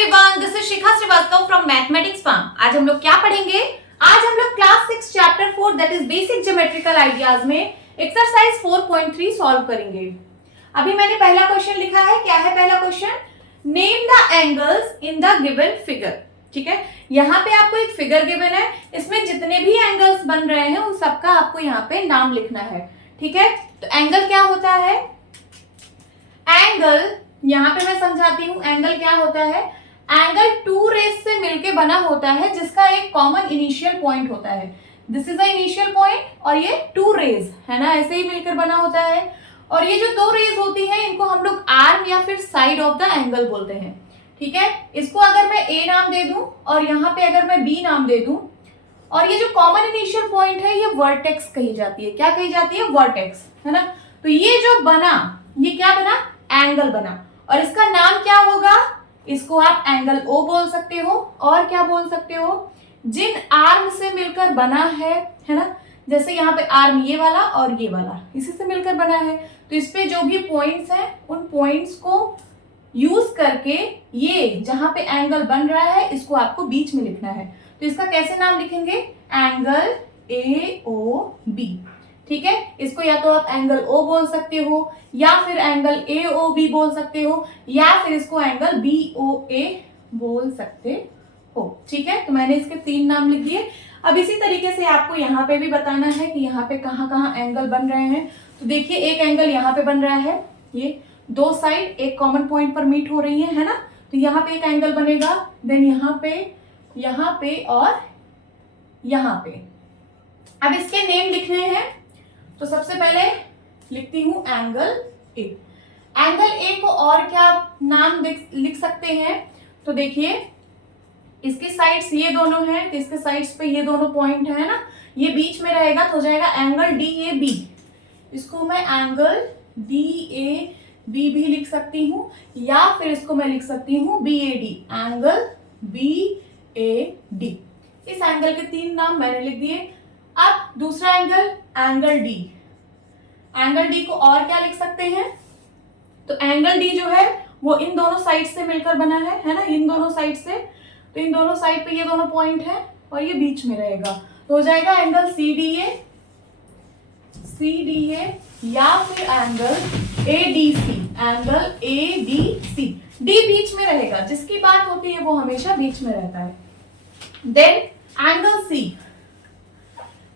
Everyone, this is Shikha Srivastava from mathematics farm. आज हम लोग क्या पढ़ेंगे? आज हम लोग class 6 chapter 4 that is basic geometrical ideas में एक्सरसाइज 4.3 सॉल्व करेंगे। अभी मैंने पहला क्वेश्चन लिखा है। क्या है पहला question? Name the angles in the given figure. ठीक है, यहाँ पे आपको एक फिगर गिवन है, इसमें जितने भी एंगल्स बन रहे हैं उन सबका आपको यहाँ पे नाम लिखना है। ठीक है, तो एंगल क्या होता है? एंगल यहाँ पे मैं समझाती हूँ। एंगल क्या होता है? एंगल टू रेज से मिलके बना होता है जिसका एक कॉमन इनिशियल पॉइंट होता है। This is the initial point और ये टू रेज है ना, ऐसे ही मिलकर बना होता है। और ये जो दो रेज होती है इनको हम लोग आर्म या फिर साइड ऑफ द एंगल बोलते हैं। ठीक है, इसको अगर मैं ए नाम दे दूं और यहाँ पे अगर मैं बी नाम दे दूं, और ये जो कॉमन इनिशियल पॉइंट है ये वर्टेक्स कही जाती है। क्या कही जाती है? वर्टेक्स, है ना। तो ये जो बना, ये क्या बना? एंगल बना। और इसका नाम क्या होगा? इसको आप एंगल ओ बोल सकते हो। और क्या बोल सकते हो? जिन आर्म से मिलकर बना है ना, जैसे यहाँ पे आर्म ये वाला और ये वाला इसी से मिलकर बना है, तो इस पे जो भी पॉइंट्स हैं उन पॉइंट्स को यूज करके ये जहां पे एंगल बन रहा है इसको आपको बीच में लिखना है। तो इसका कैसे नाम लिखेंगे? Angle A O B. ठीक है, इसको या तो आप एंगल ओ बोल सकते हो या फिर एंगल ए ओ बी बोल सकते हो या फिर इसको एंगल बी ओ ए बोल सकते हो। ठीक है, तो मैंने इसके 3 नाम लिख दिए। अब इसी तरीके से आपको यहाँ पे भी बताना है कि यहाँ पे कहाँ कहाँ एंगल बन रहे हैं। तो देखिए, एक एंगल यहाँ पे बन रहा है, ये दो साइड एक कॉमन पॉइंट पर मीट हो रही है ना, तो यहाँ पे एक एंगल बनेगा। देन यहाँ पे और यहाँ पे। अब इसके नेम लिखने हैं, तो सबसे पहले लिखती हूं एंगल ए। एंगल ए को और क्या नाम लिख सकते हैं? तो देखिए, इसकी साइड्स ये दोनों हैं, तो इसके साइड्स पे ये दोनों पॉइंट है ना, ये बीच में रहेगा तो हो जाएगा एंगल डी ए बी। इसको मैं एंगल डी ए बी भी लिख सकती हूँ या फिर इसको मैं लिख सकती हूँ B A D, angle B A D. इस एंगल के 3 नाम मैंने लिख दिए। अब दूसरा angle, angle D. Angle D को और क्या लिख सकते हैं? तो एंगल डी जो है वो इन दोनों साइड से मिलकर बना है ना, इन दोनों साइड से। तो इन दोनों साइड पे ये दोनों पॉइंट है और ये बीच में रहेगा, तो हो जाएगा एंगल सी डी ए या फिर angle A D C, angle A D C. D बीच में रहेगा, जिसकी बात होती है वो हमेशा बीच में रहता है। Then angle C.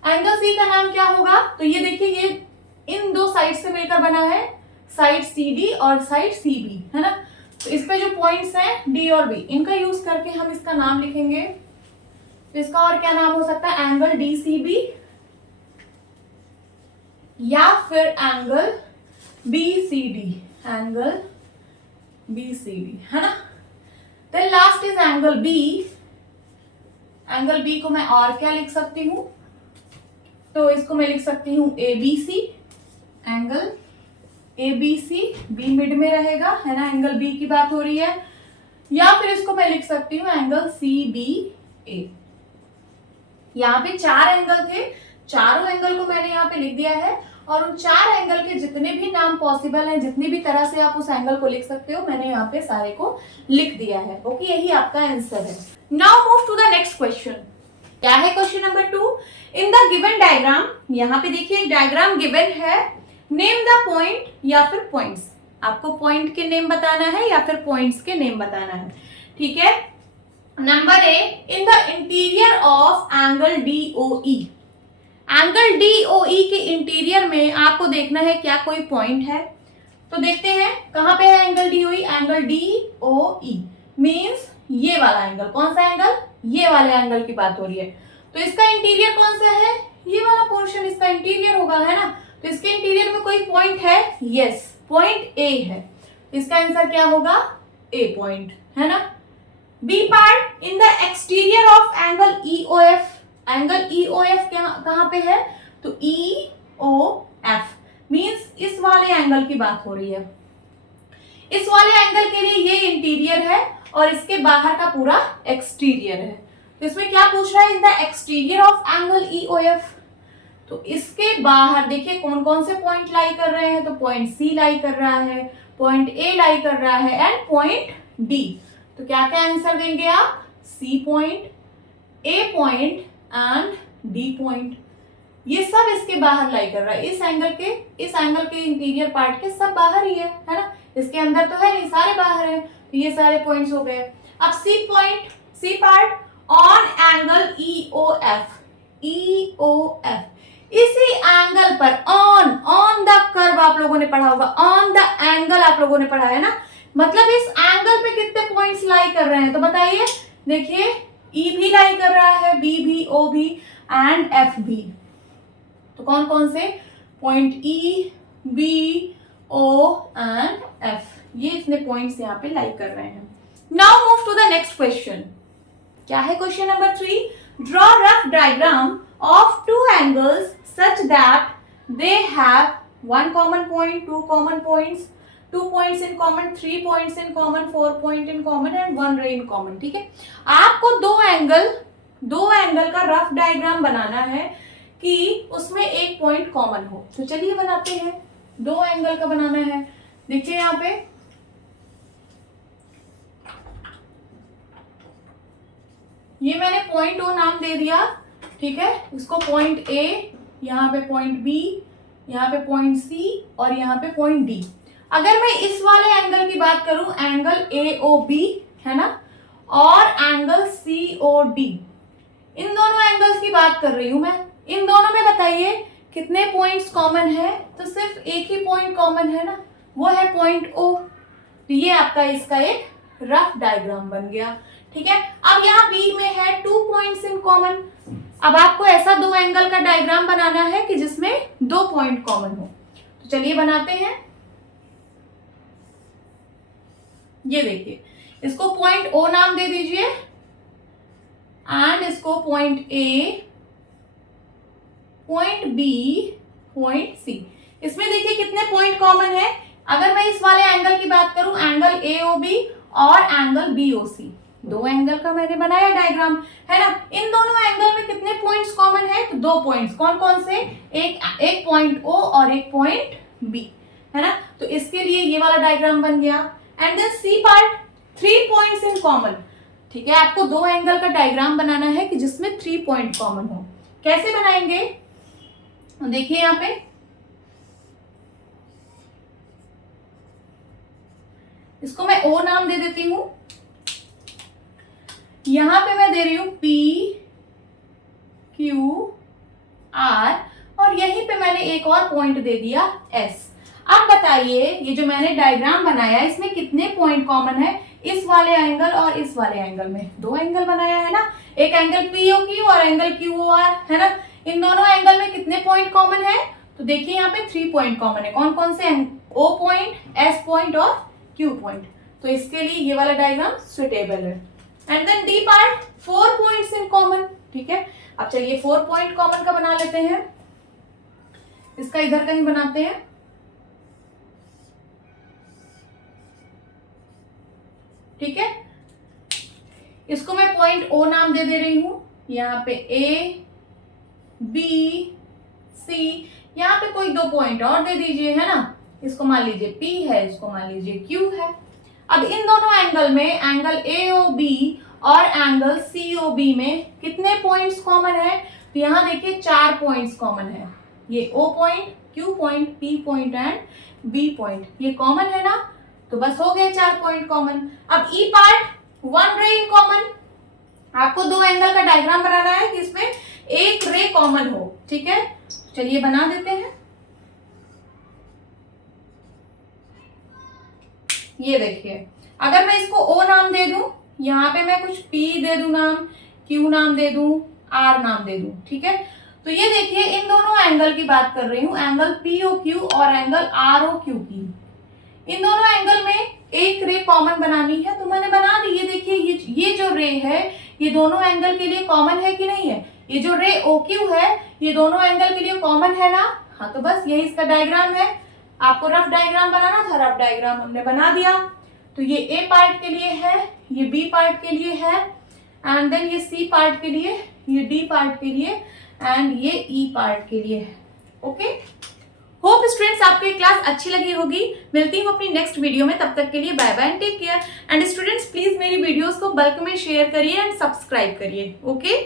Angle C का नाम क्या होगा? तो ये देखिए, ये इन दो साइड से मिलकर बना है, साइड सी डी और साइड सी बी, है ना। तो इस पे जो पॉइंट्स हैं डी और बी, इनका यूज करके हम इसका नाम लिखेंगे। तो इसका और क्या नाम हो सकता है? एंगल डी सी बी या फिर angle B C D, angle B C D, है ना। Then last is angle B. Angle B को मैं और क्या लिख सकती हूँ? तो इसको मैं लिख सकती हूँ A B C, angle A B C, B mid में रहेगा, है ना, एंगल बी की बात हो रही है। या फिर इसको मैं लिख सकती हूँ एंगल सी बी ए। यहाँ पे 4 एंगल थे, चारों एंगल को मैंने यहाँ पे लिख दिया है और उन 4 एंगल के जितने भी नाम पॉसिबल हैं, जितनी भी तरह से आप उस एंगल को लिख सकते हो, मैंने यहाँ पे सारे को लिख दिया है। ओके, यही आपका आंसर है। Now move to the next question. क्या है question number 2? In the given diagram, यहाँ पे देखिए एक डायग्राम गिवन है। नेम द पॉइंट या फिर पॉइंट्स। आपको पॉइंट के नेम बताना है या फिर पॉइंट्स के नेम बताना है। ठीक है, number A, in the interior of angle D O E. Angle D O E के इंटीरियर में आपको देखना है क्या कोई पॉइंट है। तो देखते हैं कहां पे है angle D O E. Angle D O E means ये वाला एंगल। कौन सा एंगल? ये वाले एंगल की बात हो रही है। तो इसका इंटीरियर कौन सा है? ये वाला पोर्शन इसका इंटीरियर होगा, है ना। तो इसके इंटीरियर में कोई पॉइंट है? यस, पॉइंट ए है। इसका आंसर क्या होगा? ए पॉइंट, है ना। B part, in the exterior of angle E O F. Angle E O F कहां पे है? तो ई ओ एफ मीन्स इस वाले एंगल की बात हो रही है। इस वाले एंगल के लिए ये इंटीरियर है और इसके बाहर का पूरा एक्सटीरियर है। तो इसमें क्या पूछ रहा है? In the exterior of angle E O F. तो इसके बाहर देखिए कौन कौन से पॉइंट लाई कर रहे हैं। तो पॉइंट सी लाई कर रहा है, पॉइंट ए लाई कर रहा है एंड पॉइंट डी। तो क्या क्या आंसर देंगे आप? C point, A point and D point. ये सब इसके बाहर लाई कर रहा है, इस एंगल के इंटीरियर पार्ट के सब बाहर ही है ना, इसके अंदर तो है नहीं, सारे बाहर है। तो ये सारे पॉइंट्स हो गए। अब C point, C part on angle EOF, EOF इसी एंगल पर ऑन द कर्व आप लोगों ने पढ़ा होगा, ऑन द एंगल आप लोगों ने पढ़ा है ना, मतलब इस एंगल पे कितने पॉइंट्स लाई कर रहे हैं? तो बताइए, देखिए E भी लाई कर रहा है, B भी, O भी एंड F भी। तो कौन कौन से point? E, B, O and F, ये इतने पॉइंट्स यहाँ पे लाई कर रहे हैं। Now move to the next question. क्या है question number 3? Draw rough diagram of two angles such that they have one common point, two common points, 2 points in common, 3 points in common, 4 point in common and 1 ray in common। ठीक है, आपको दो angle का rough diagram बनाना है कि उसमें एक point common हो। तो चलिए बनाते हैं, दो एंगल का बनाना है। देखिए यहाँ पे ये मैंने पॉइंट O नाम दे दिया, ठीक है, इसको पॉइंट A, यहाँ पे पॉइंट B, यहाँ पे पॉइंट C और यहाँ पे पॉइंट D। अगर मैं इस वाले एंगल की बात करूं, एंगल AOB है ना, और एंगल COD, इन दोनों एंगल्स की बात कर रही हूं मैं। इन दोनों में बताइए कितने पॉइंट्स कॉमन है? तो सिर्फ एक ही पॉइंट कॉमन है ना, वो है पॉइंट O। तो ये आपका इसका एक रफ डायग्राम बन गया। ठीक है, अब यहाँ B में है 2 पॉइंट्स इन कॉमन। अब आपको ऐसा दो एंगल का डायग्राम बनाना है कि जिसमें 2 पॉइंट कॉमन हो। तो चलिए बनाते हैं। ये देखिए, इसको पॉइंट O नाम दे दीजिए एंड इसको point A, point B, point C। इसमें देखिए कितने पॉइंट कॉमन है। अगर मैं इस वाले एंगल की बात करूं, एंगल AOB और एंगल BOC, दो एंगल का मैंने बनाया डायग्राम, है ना। इन दोनों एंगल में कितने पॉइंट्स कॉमन है? तो 2 पॉइंट्स। कौन कौन से? एक पॉइंट O और एक पॉइंट B, है ना। तो इसके लिए ये वाला डायग्राम बन गया। And then C part, 3 points in common. ठीक है, आपको दो एंगल का डायग्राम बनाना है कि जिसमें 3 पॉइंट कॉमन हो। कैसे बनाएंगे? देखिए यहाँ पे इसको मैं O नाम दे देती हूं, यहां पे मैं दे रही हूं P, Q, R और यहीं पे मैंने एक और पॉइंट दे दिया S। अब बताइए, ये जो मैंने डायग्राम बनाया इसमें कितने पॉइंट कॉमन है? इस वाले एंगल और इस वाले एंगल में दो एंगल बनाया है ना, एक एंगल POQ और एंगल QOR, है ना। इन दोनों एंगल में कितने पॉइंट कॉमन है? तो देखिए यहाँ पे 3 पॉइंट कॉमन है। कौन कौन से? O पॉइंट, S पॉइंट और Q पॉइंट। तो इसके लिए ये वाला डायग्राम सुटेबल है। And then D part, 4 points in common. ठीक है, अब चलिए 4 पॉइंट कॉमन का बना लेते हैं। इसका इधर कहीं बनाते हैं। ठीक है, इसको मैं पॉइंट O नाम दे रही हूं। यहाँ पे A, B, C, यहाँ पे कोई 2 पॉइंट और दे दीजिए, है ना। इसको मान लीजिए P है, इसको मान लीजिए Q है। अब इन दोनों एंगल में, एंगल AOB और एंगल COB में कितने पॉइंट्स कॉमन है? तो यहाँ देखिए 4 पॉइंट्स कॉमन है। ये O point, Q point, P point and B point, ये कॉमन है ना। तो बस हो गए 4 पॉइंट कॉमन। अब E पार्ट, 1 रे इन कॉमन। आपको दो एंगल का डायग्राम बनाना है कि इसमें एक रे कॉमन हो। ठीक है, चलिए बना देते हैं। ये देखिए, अगर मैं इसको O नाम दे दूं, यहाँ पे मैं कुछ P दे दूं नाम, Q नाम दे दूं, R नाम दे दूं। ठीक है, तो ये देखिए इन दोनों एंगल की बात कर रही हूं, एंगल POQ और एंगल ROQP। इन दोनों एंगल में एक रे कॉमन बनानी है, तो मैंने बना दी। ये देखिए, ये जो रे है ये दोनों एंगल के लिए कॉमन है कि नहीं है? ये जो रे OQ है ये दोनों एंगल के लिए कॉमन है ना। हाँ, तो बस यही इसका डायग्राम है। आपको रफ डायग्राम बनाना था, रफ डायग्राम हमने बना दिया। तो ये A पार्ट के लिए है, ये B पार्ट के लिए है, एंड देन ये C पार्ट के लिए, ये D पार्ट के लिए एंड ये E पार्ट के लिए है। ओके, होप स्टूडेंट्स आपको ये क्लास अच्छी लगी होगी। मिलती हूँ अपनी नेक्स्ट वीडियो में, तब तक के लिए bye bye and take care. And students please मेरी वीडियोस को बल्क में शेयर करिए एंड सब्सक्राइब करिए। ओके।